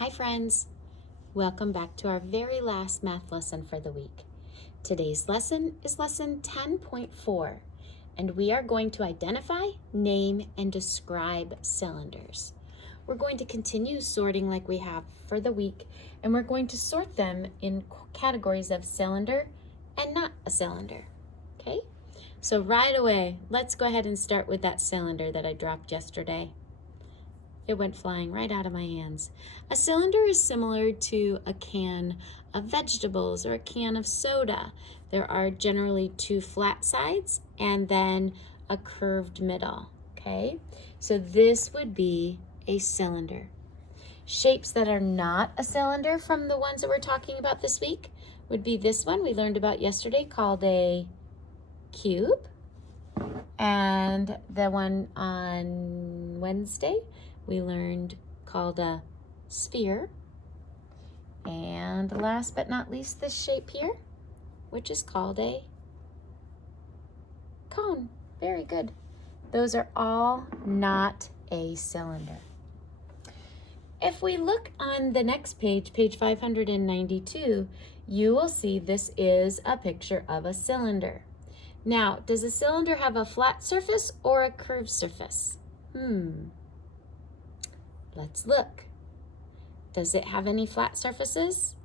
Hi friends, welcome back to our very last math lesson for the week. Today's lesson is lesson 10.4, and we are going to identify, name, and describe cylinders. We're going to continue sorting like we have for the week, and we're going to sort them in categories of cylinder and not a cylinder, okay? So right away, let's go ahead and start with that cylinder that I dropped yesterday. It went flying right out of my hands. A cylinder is similar to a can of vegetables or a can of soda. There are generally two flat sides and then a curved middle, okay? So this would be a cylinder. Shapes that are not a cylinder from the ones that we're talking about this week would be this one we learned about yesterday called a cube, and the one on Wednesday we learned called a sphere. And last but not least, this shape here, which is called a cone. Very good. Those are all not a cylinder. If we look on the next page, page 592, you will see this is a picture of a cylinder. Now, does a cylinder have a flat surface or a curved surface? Let's look. Does it have any flat surfaces?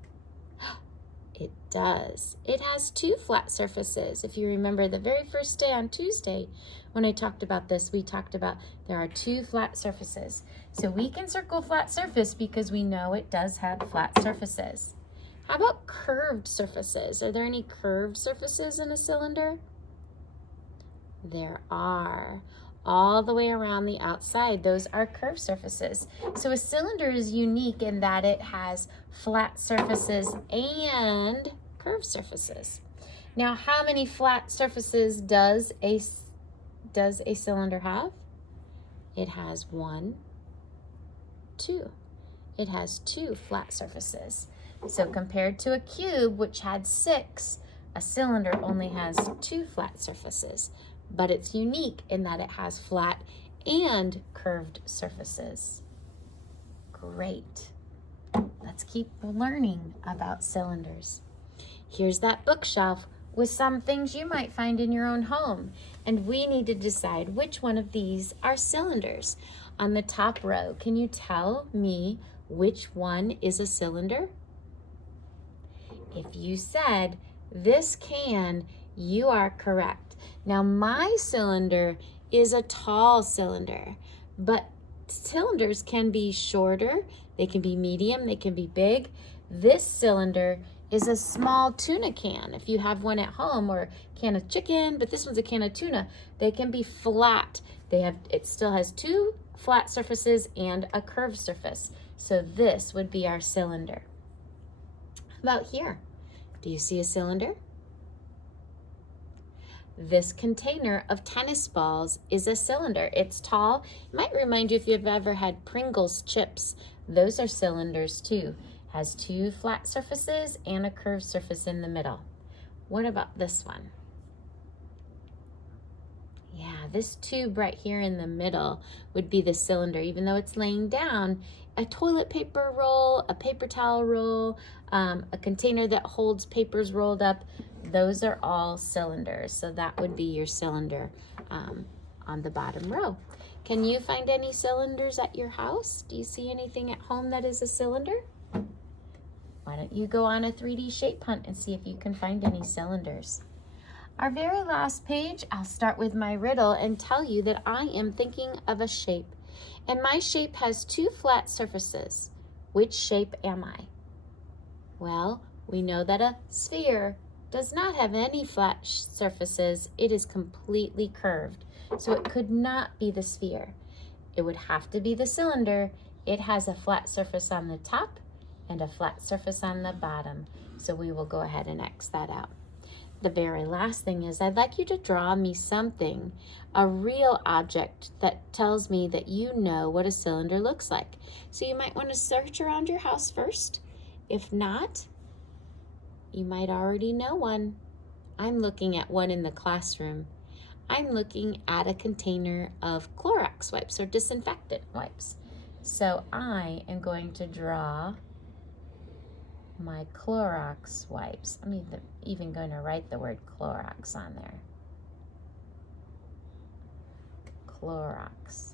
It does. It has two flat surfaces. If you remember the very first day on Tuesday, when I talked about this, we talked about there are two flat surfaces. So we can circle flat surface because we know it does have flat surfaces. How about curved surfaces? Are there any curved surfaces in a cylinder? There are. All the way around the outside, those are curved surfaces. So a cylinder is unique in that it has flat surfaces and curved surfaces. Now, how many flat surfaces does a cylinder have? It has two. It has two flat surfaces. So compared to a cube, which had 6, a cylinder only has 2 flat surfaces. But it's unique in that it has flat and curved surfaces. Great. Let's keep learning about cylinders. Here's that bookshelf with some things you might find in your own home, and we need to decide which one of these are cylinders. On the top row, can you tell me which one is a cylinder? If you said this can, you are correct. Now, my cylinder is a tall cylinder, but cylinders can be shorter, they can be medium, they can be big. This cylinder is a small tuna can. If you have one at home, or a can of chicken, but this one's a can of tuna, they can be flat. It still has 2 flat surfaces and a curved surface. So this would be our cylinder. How about here? Do you see a cylinder? This container of tennis balls is a cylinder. It's tall. It might remind you if you've ever had Pringles chips. Those are cylinders too. Has 2 flat surfaces and a curved surface in the middle. What about this one? Yeah, this tube right here in the middle would be the cylinder, even though it's laying down. A toilet paper roll, a paper towel roll, a container that holds papers rolled up, those are all cylinders. So that would be your cylinder on the bottom row. Can you find any cylinders at your house? Do you see anything at home that is a cylinder? Why don't you go on a 3D shape hunt and see if you can find any cylinders. Our very last page, I'll start with my riddle and tell you that I am thinking of a shape. And my shape has 2 flat surfaces. Which shape am I? Well, we know that a sphere does not have any flat surfaces. It is completely curved. So it could not be the sphere. It would have to be the cylinder. It has a flat surface on the top and a flat surface on the bottom. So we will go ahead and X that out. The very last thing is I'd like you to draw me something, a real object that tells me that you know what a cylinder looks like. So you might want to search around your house first. If not, you might already know one. I'm looking at one in the classroom. I'm looking at a container of Clorox wipes or disinfectant wipes. So I am going to draw my Clorox wipes. I'm even going to write the word Clorox on there. Clorox.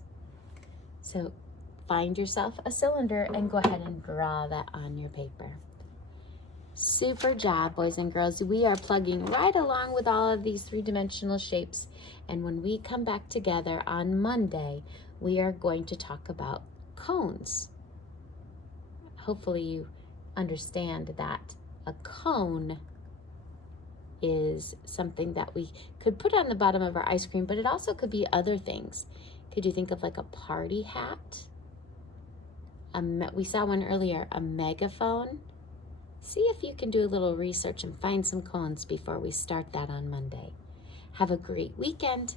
So find yourself a cylinder and go ahead and draw that on your paper. Super job, boys and girls. We are plugging right along with all of these three-dimensional shapes. And when we come back together on Monday, we are going to talk about cones. Hopefully you understand that a cone is something that we could put on the bottom of our ice cream, but it also could be other things. Could you think of like a party hat? We saw one earlier, a megaphone. See if you can do a little research and find some cones before we start that on Monday. Have a great weekend.